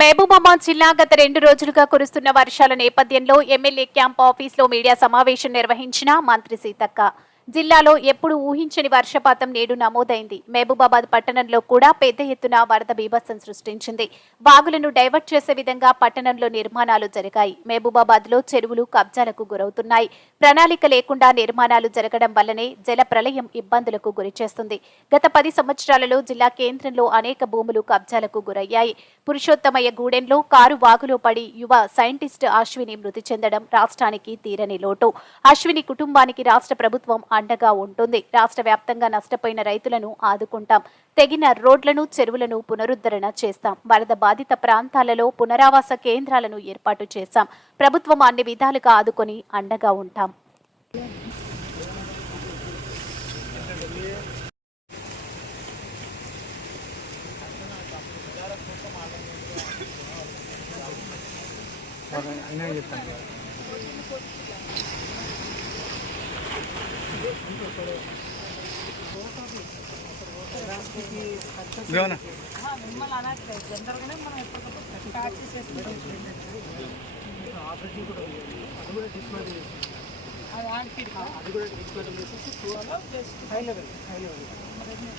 మహబూబాబాద్ జిల్లా గత 2 రోజులుగా కురుస్తున్న వర్షాల నేపథ్యంలో ఎమ్మెల్యే క్యాంప్ ఆఫీసులో మీడియా సమావేశం నిర్వహించిన మంత్రి సీతక్క. జిల్లాలో ఎప్పుడు ఊహించని వర్షపాతం నేడు నమోదైంది. మహబూబాబాద్ పట్టణంలో కూడా పెద్ద ఎత్తున వరద బీభత్సం సృష్టించింది. వాగులను డైవర్ట్ చేసే విధంగా పట్టణంలో నిర్మాణాలు జరిగాయి. మహబూబాబాద్లో చెరువులు కబ్జాలకు గురవుతున్నాయి. ప్రణాళిక లేకుండా నిర్మాణాలు జరగడం వల్లనే జల ప్రళయం ఇబ్బందులకు గురిచేస్తుంది. గత 10 సంవత్సరాలలో జిల్లా కేంద్రంలో అనేక భూములు కబ్జాలకు గురయ్యాయి. పురుషోత్తమయ్య గూడెంలో కారు వాగులో పడి యువ సైంటిస్ట్ అశ్విని మృతి చెందడం రాష్ట్రానికి తీరని లోటు. అశ్విని కుటుంబానికి రాష్ట్ర ప్రభుత్వం అండగా ఉంటుంది. రాష్ట్ర వ్యాప్తంగా నష్టపోయిన రైతులను ఆదుకుంటాం. తెగిన రోడ్లను, చెరువులను పునరుద్ధరణ చేస్తాం. వరద బాధిత ప్రాంతాలలో పునరావాస కేంద్రాలను ఏర్పాటు చేశాం. ప్రభుత్వం అన్ని విధాలుగా ఆదుకొని అండగా ఉంటాం.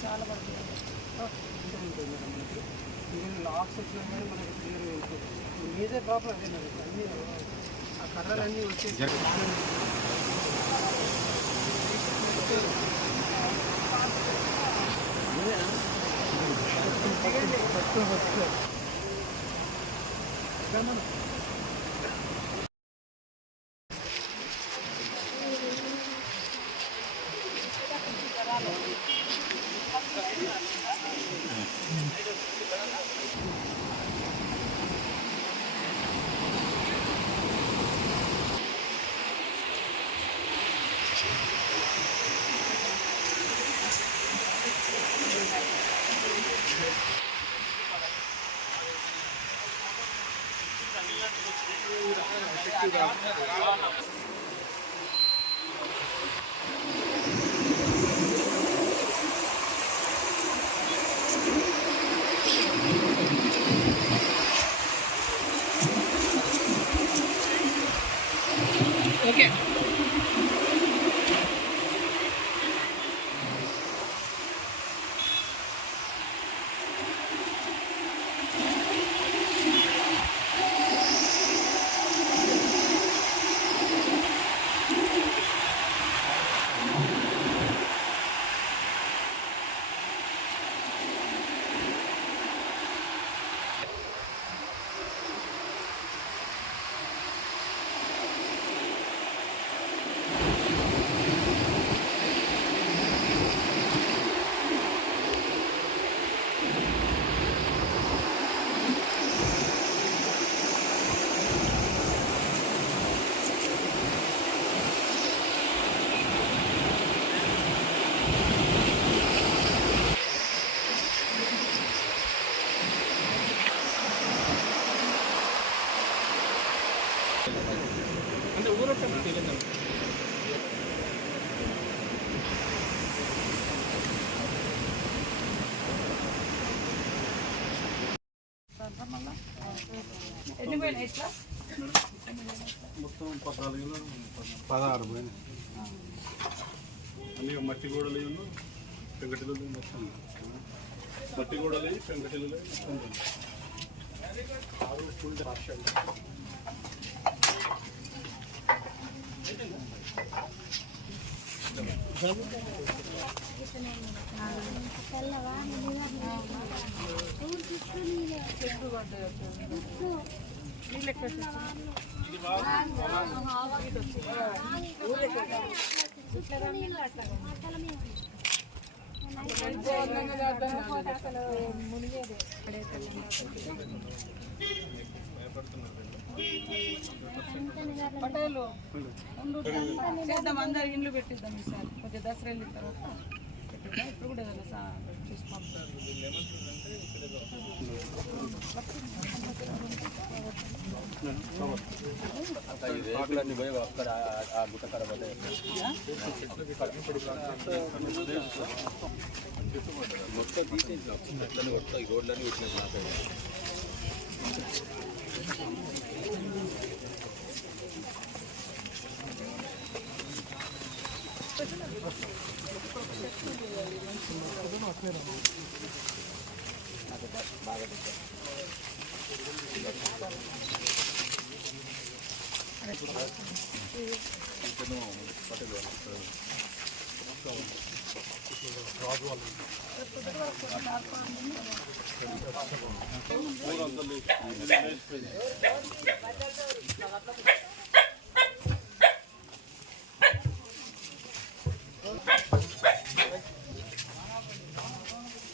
చాలా పడుతుంది లాక్స్ వచ్చిన మనకి మేజర్ ప్రాబ్లం అదే అన్ని ఆ కర్రలన్నీ వచ్చేసి ఓకే అంటే ఊరొక్కటి తెలియదు. మొత్తం 16 పోయినాయి. అన్నీ మట్టి గోడలు పెంకటిలు మొత్తం మట్టి గోడలు పెంకటిలు మొత్తం ఫుల్ పార్షల్. పటేలు చేద్దాం, అందరు ఇండ్లు పెట్టిద్దాం ఈసారి కొద్దిగా దసరా వెళ్ళిన తర్వాత పెట్టిద్దాం. ఇప్పుడు కూడా ఏదైనా చూసి పంపుతారు. మొత్తం తీసేసి రోడ్లన్నీ పెట్టినట్టు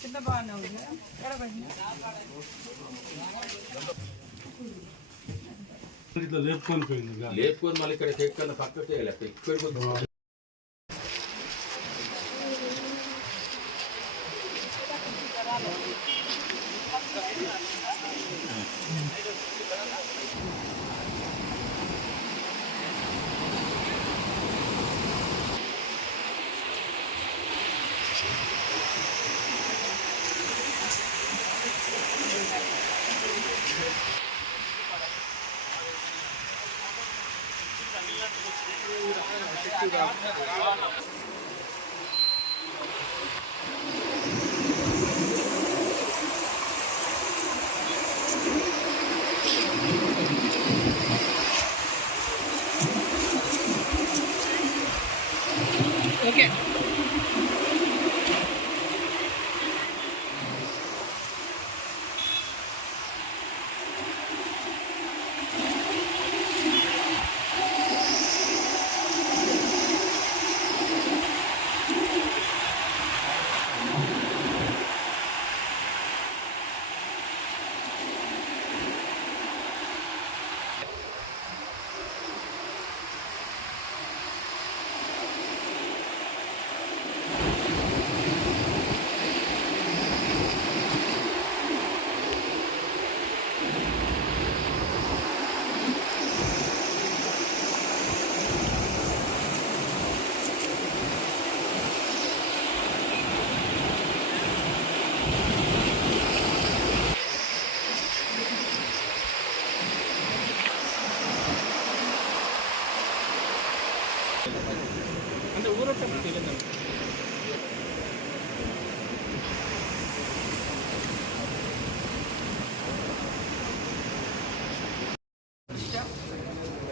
చిన్న బాగానే ఉంది ఇట్లా లేపుకొని పోయింది లేపుకొని మళ్ళీ ఇక్కడ చెక్కన్న పక్కకు ఇక్కడ ఓకే.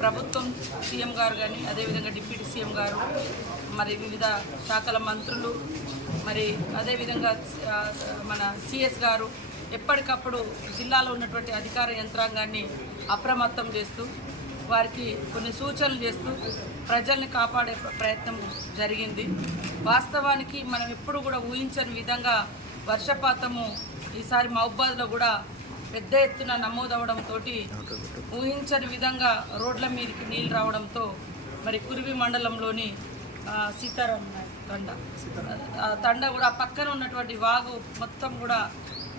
ప్రభుత్వం సీఎం గారు కానీ అదేవిధంగా డిప్యూటీ సీఎం గారు మరి వివిధ శాఖల మంత్రులు మరి అదేవిధంగా మన సిఎస్ గారు ఎప్పటికప్పుడు జిల్లాలో ఉన్నటువంటి అధికార యంత్రాంగాన్ని అప్రమత్తం చేస్తూ వారికి కొన్ని సూచనలు చేస్తూ ప్రజల్ని కాపాడే ప్రయత్నం జరిగింది. వాస్తవానికి మనం ఎప్పుడు కూడా ఊహించని విధంగా వర్షపాతము ఈసారి మహబూబాద్లో కూడా పెద్ద ఎత్తున నమోదవడంతో ఊహించని విధంగా రోడ్ల మీదకి నీళ్ళు రావడంతో మరి కురివి మండలంలోని సీతారాం తండ కూడా పక్కన ఉన్నటువంటి వాగు మొత్తం కూడా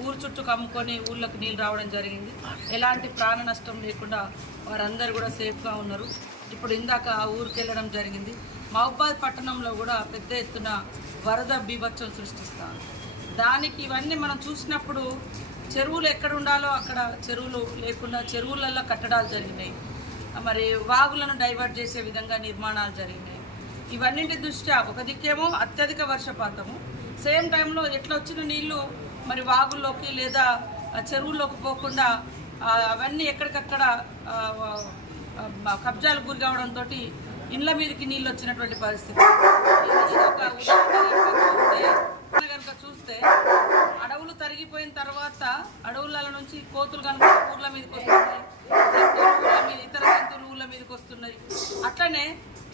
ఊరు చుట్టూ కమ్ముకొని ఊళ్ళకి నీళ్ళు రావడం జరిగింది. ఎలాంటి ప్రాణ నష్టం లేకుండా వారందరూ కూడా సేఫ్గా ఉన్నారు. ఇప్పుడు ఇందాక ఆ ఊరికి వెళ్ళడం జరిగింది. మహబూబాద్ పట్టణంలో కూడా పెద్ద ఎత్తున వరద బీభత్సం సృష్టిస్తారు. దానికి ఇవన్నీ మనం చూసినప్పుడు చెరువులు ఎక్కడ ఉండాలో అక్కడ చెరువులు లేకుండా చెరువులలో కట్టడాలు జరిగినాయి. మరి వాగులను డైవర్ట్ చేసే విధంగా నిర్మాణాలు జరిగినాయి. ఇవన్నింటి దృష్ట్యా ఒక దిక్కేమో అత్యధిక వర్షపాతము, సేమ్ టైంలో ఎట్లా వచ్చిన నీళ్లు మరి వాగుల్లోకి లేదా చెరువుల్లోకి పోకుండా అవన్నీ ఎక్కడికక్కడ కబ్జాలు గురి కావడంతో ఇండ్ల మీదకి నీళ్ళు వచ్చినటువంటి పరిస్థితి. కనుక చూస్తే అడవులు తరిగిపోయిన తర్వాత అడవుల నుంచి కోతులు కనుక ఊర్ల మీదకి వస్తున్నాయి, ఇతర జంతువులు ఊళ్ళ మీదకి వస్తున్నాయి. అట్లనే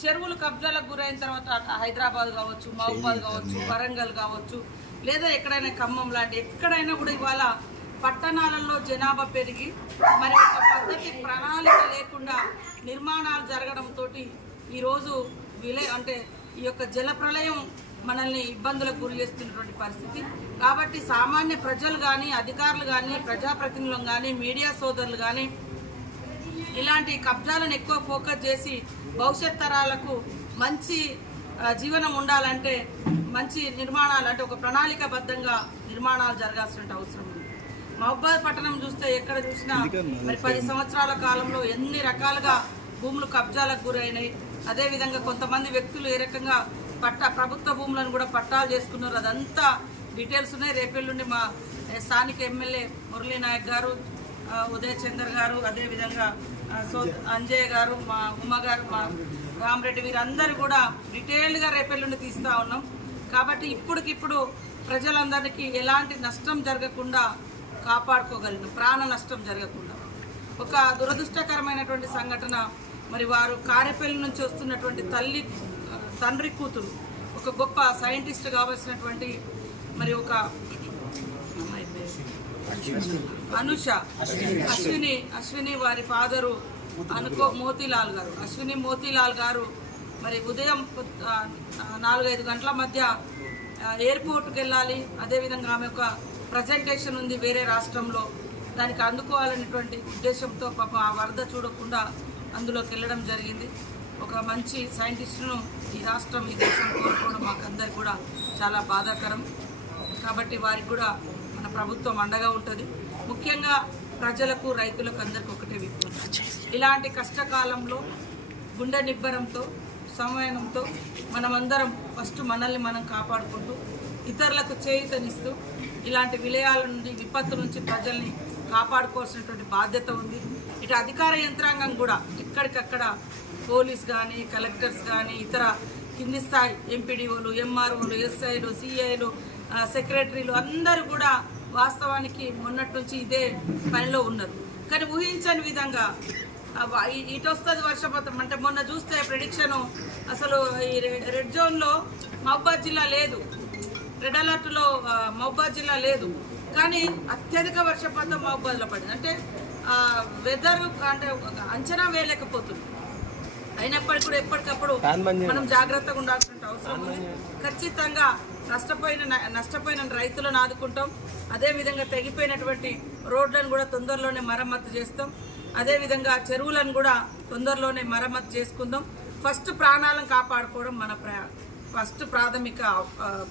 చెరువులు కబ్జాలకు గురైన తర్వాత హైదరాబాద్ కావచ్చు, మహబూబాద్ కావచ్చు, వరంగల్ కావచ్చు, లేదా ఎక్కడైనా ఖమ్మం లాంటి ఎక్కడైనా కూడా ఇవాళ పట్టణాలలో జనాభా పెరిగి మరి ఒక పద్ధతి ప్రణాళిక లేకుండా నిర్మాణాలు జరగడంతో ఈరోజు అంటే ఈ యొక్క జల ప్రళయం మనల్ని ఇబ్బందులకు గురి చేస్తున్నటువంటి పరిస్థితి. కాబట్టి సామాన్య ప్రజలు కానీ, అధికారులు కానీ, ప్రజాప్రతినిధులు కానీ, మీడియా సోదరులు కానీ ఇలాంటి కబ్జాలను ఎక్కువ ఫోకస్ చేసి భవిష్యత్ తరాలకు మంచి జీవనం ఉండాలంటే మంచి నిర్మాణాలు అంటే ఒక ప్రణాళికాబద్ధంగా నిర్మాణాలు జరగాల్సిన అవసరం ఉంది. మహబూబాద్ పట్టణం చూస్తే ఎక్కడ చూసినా మరి 10 సంవత్సరాల కాలంలో ఎన్ని రకాలుగా భూములు కబ్జాలకు గురైనాయి. అదేవిధంగా కొంతమంది వ్యక్తులు ఏ రకంగా ప్రభుత్వ భూములను కూడా పట్టాలు చేసుకున్నారు. అదంతా డీటెయిల్స్ ఉన్నాయి. రేపెల్లుండి మా స్థానిక ఎమ్మెల్యే మురళీ నాయక్ గారు, ఉదయ్ చందర్ గారు, అదేవిధంగా అంజయ్ గారు, మా ఉమ్మ గారు, మా రామరెడ్డి వీరందరూ కూడా డీటెయిల్డ్గా రేపెల్లుండి తీస్తూ ఉన్నాం. కాబట్టి ఇప్పటికిప్పుడు ప్రజలందరికీ ఎలాంటి నష్టం జరగకుండా కాపాడుకోగలిగిన, ప్రాణ నష్టం జరగకుండా. ఒక దురదృష్టకరమైనటువంటి సంఘటన, మరి వారు కారేపల్లి నుంచి వస్తున్నటువంటి తండ్రి కూతురు, ఒక గొప్ప సైంటిస్ట్ కావాల్సినటువంటి మరి ఒక అశ్విని వారి ఫాదరు మోతీలాల్ గారు, అశ్విని మోతీలాల్ గారు మరి ఉదయం 4-5 గంటల మధ్య ఎయిర్పోర్ట్కి వెళ్ళాలి. అదేవిధంగా ఆమె ఒక ప్రజెంటేషన్ ఉంది వేరే రాష్ట్రంలో, దానికి అందుకోవాలనేటువంటి ఉద్దేశంతో పాప ఆ వరద చూడకుండా అందులోకి వెళ్ళడం జరిగింది. ఒక మంచి సైంటిస్టును ఈ రాష్ట్రం, ఈ దేశం కోరుకోవడం మాకు అందరికి కూడా చాలా బాధాకరం. కాబట్టి వారికి కూడా మన ప్రభుత్వం అండగా ఉంటుంది. ముఖ్యంగా ప్రజలకు, రైతులకు అందరికీ ఒకటే విజ్ఞప్తి, ఇలాంటి కష్టకాలంలో గుండె నిబ్బరంతో, సంయమనంతో మనమందరం ఫస్ట్ మనల్ని మనం కాపాడుకుంటూ ఇతరులకు చేయూతనిస్తూ ఇలాంటి విలయాల నుండి, విపత్తు నుంచి ప్రజల్ని కాపాడుకోవాల్సినటువంటి బాధ్యత ఉంది. ఇటు అధికార యంత్రాంగం కూడా ఎక్కడికక్కడ పోలీస్ కానీ, కలెక్టర్స్ కానీ, ఇతర కింది స్థాయి ఎంపీడీఓలు, ఎంఆర్ఓలు, ఎస్ఐలు, సిఐలు, సెక్రటరీలు అందరూ కూడా వాస్తవానికి మొన్నటి నుంచి ఇదే పనిలో ఉన్నారు. కానీ ఊహించని విధంగా ఇటు వస్తుంది వర్షపాతం. అంటే మొన్న చూస్తే ప్రెడిక్షను అసలు ఈ రెడ్ జోన్లో మహబూబాద్ జిల్లా లేదు, రెడ్ అలర్ట్లో మహబూబాద్ జిల్లా లేదు, కానీ అత్యధిక వర్షపాతం మహబూబాద్లో పడింది. అంటే వెదర్ అంటే అంచనా వేయలేకపోతుంది. అయినప్పటికీ కూడా ఎప్పటికప్పుడు మనం జాగ్రత్తగా ఉండాల్సిన అవసరం ఉంది. ఖచ్చితంగా నష్టపోయిన రైతులను ఆదుకుంటాం. అదేవిధంగా తెగిపోయినటువంటి రోడ్లను కూడా తొందరలోనే మరమ్మతు చేస్తాం. అదేవిధంగా చెరువులను కూడా తొందరలోనే మరమ్మతు చేసుకుందాం. ఫస్ట్ ప్రాణాలను కాపాడుకోవడం మన ఫస్ట్ ప్రాథమిక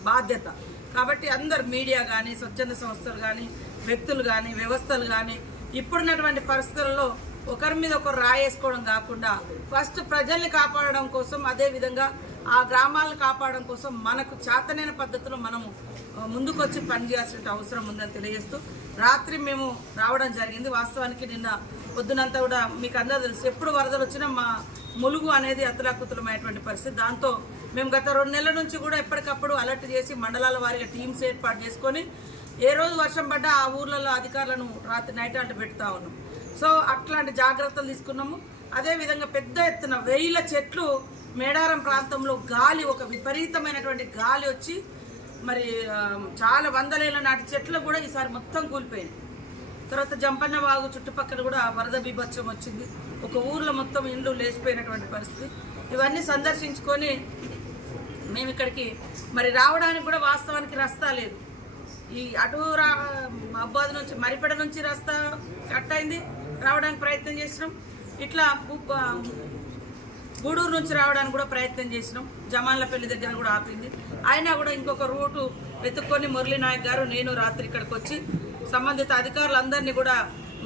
బాధ్యత. కాబట్టి అందరు మీడియా కానీ, స్వచ్ఛంద సంస్థలు కానీ, వ్యక్తులు కానీ, వ్యవస్థలు కానీ ఇప్పుడున్నటువంటి పరిస్థితుల్లో ఒకరి మీద ఒకరు రాయేసుకోవడం కాకుండా ఫస్ట్ ప్రజల్ని కాపాడడం కోసం, అదేవిధంగా ఆ గ్రామాలను కాపాడడం కోసం మనకు చేతనైన పద్ధతిలో మనము ముందుకొచ్చి పనిచేయాల్సిన అవసరం ఉందని తెలియజేస్తూ, రాత్రి మేము రావడం జరిగింది. వాస్తవానికి నిన్న పొద్దునంతా కూడా మీకు అందరూ తెలుసు, ఎప్పుడు వరదలు వచ్చినా మా ములుగు అనేది అతలాకుతలమైనటువంటి పరిస్థితి. దాంతో మేము గత 2 నెలల నుంచి కూడా ఎప్పటికప్పుడు అలర్ట్ చేసి మండలాల వారీగా టీమ్స్ ఏర్పాటు చేసుకొని ఏ రోజు వర్షం పడ్డా ఆ ఊర్లలో అధికారులను రాత్రి నైట్ అంటే పెడతా ఉన్నాం. సో అట్లాంటి జాగ్రత్తలు తీసుకున్నాము. అదేవిధంగా పెద్ద ఎత్తున 1000 చెట్లు మేడారం ప్రాంతంలో గాలి, ఒక విపరీతమైనటువంటి గాలి వచ్చి మరి చాలా 100 ఏళ్ల నాటి చెట్లు కూడా ఈసారి మొత్తం కూలిపోయినాయి. తర్వాత జంపన్న వాగు చుట్టుపక్కల కూడా వరద బీభత్సం వచ్చింది. ఒక ఊర్లో మొత్తం ఇండ్లు లేచిపోయినటువంటి పరిస్థితి. ఇవన్నీ సందర్శించుకొని మేము ఇక్కడికి మరి రావడానికి కూడా వాస్తవానికి రస్తా లేదు. ఈ అటు మహబూబాద్ నుంచి, మరిపేడ నుంచి రస్తా కట్ అయింది, రావడానికి ప్రయత్నం చేసినాం. ఇట్లా గూడూరు నుంచి రావడానికి కూడా ప్రయత్నం చేసినాం. జమాన్లపల్లి దగ్గర కూడా ఆపింది. అయినా కూడా ఇంకొక రూటు వెతుక్కొని మురళీ నాయక్ గారు, నేను రాత్రి ఇక్కడికి వచ్చి సంబంధిత అధికారులందరినీ కూడా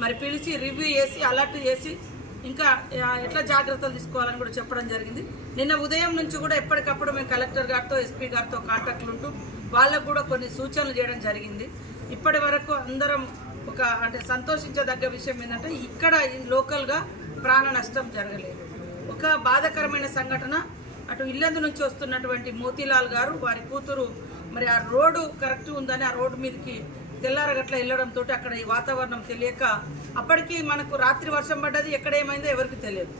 మరి పిలిచి రివ్యూ చేసి అలర్ట్ చేసి ఇంకా ఎట్లా జాగ్రత్తలు తీసుకోవాలని కూడా చెప్పడం జరిగింది. నిన్న ఉదయం నుంచి కూడా ఎప్పటికప్పుడు మేము కలెక్టర్ గారితో, ఎస్పీ గారితో కాంటాక్ట్లు ఉంటూ వాళ్ళకు కూడా కొన్ని సూచనలు చేయడం జరిగింది. ఇప్పటి వరకు అందరం అంటే సంతోషించదగ్గ విషయం ఏంటంటే ఇక్కడ లోకల్గా ప్రాణ నష్టం జరగలేదు. ఒక బాధాకరమైన సంఘటన, అటు ఇల్లందు నుంచి వస్తున్నటువంటి మోతీలాల్ గారు, వారి కూతురు మరి ఆ రోడ్డు కరెక్ట్ ఉందని ఆ రోడ్డు మీదకి తెల్లారగట్ల వెళ్ళడంతో అక్కడ ఈ వాతావరణం తెలియక అప్పటికి మనకు రాత్రి వర్షం పడ్డది, ఎక్కడ ఏమైందో ఎవరికి తెలియదు.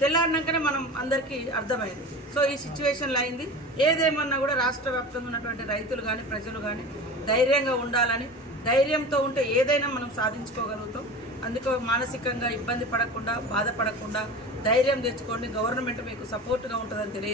తెల్లారినాకనే మనం అందరికీ అర్థమైంది. సో ఈ సిచ్యువేషన్లో అయింది. ఏదేమన్నా కూడా రాష్ట్ర వ్యాప్తంగా ఉన్నటువంటి రైతులు కానీ, ప్రజలు కానీ ధైర్యంగా ఉండాలని, ధైర్యంతో ఉంటే ఏదైనా మనం సాధించుకోగలుగుతాం. అందుకే మానసికంగా ఇబ్బంది పడకుండా, బాధపడకుండా ధైర్యం తెచ్చుకోండి. గవర్నమెంట్ మీకు సపోర్ట్గా ఉంటుందని తెలియదు.